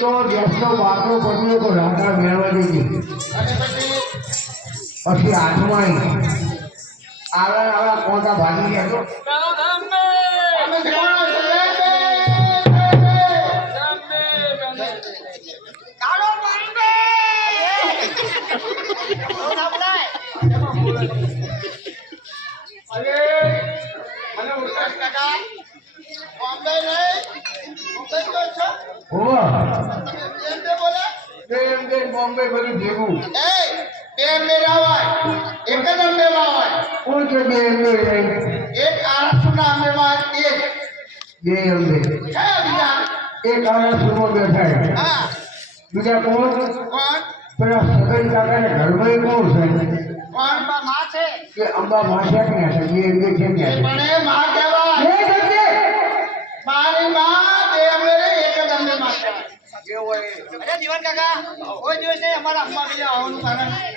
તો ગેસનો બાટલો પડ્યો તો રાતા મેળવા દીધી પછી હાથમાં આગળ આવડા કોટા ભાગી ગયા તો બોમ્બે બધું ભેગું કોણ કે બે અંબે એક આરાસુમાં બેઠા બીજા કોણ પેલા સગન કાકા ને ઘરમાં કોણ છે કે અંબા માથા ક્યાં છે બે અંબે છે જીવન કાકા કોઈ દિવસ અમારા અમ્મા બી આવવાનું કારણ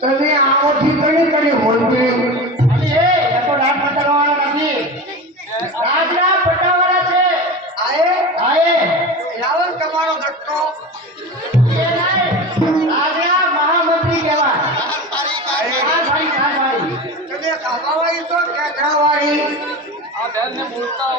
તમે આઓથી કઈ કરી હોલવે રાવણ તમારો ઘટતો મહામંત્રી કહેવાય તમે ખાવાવાળી છો કે ખાવાળી આ બેન ને બોલતા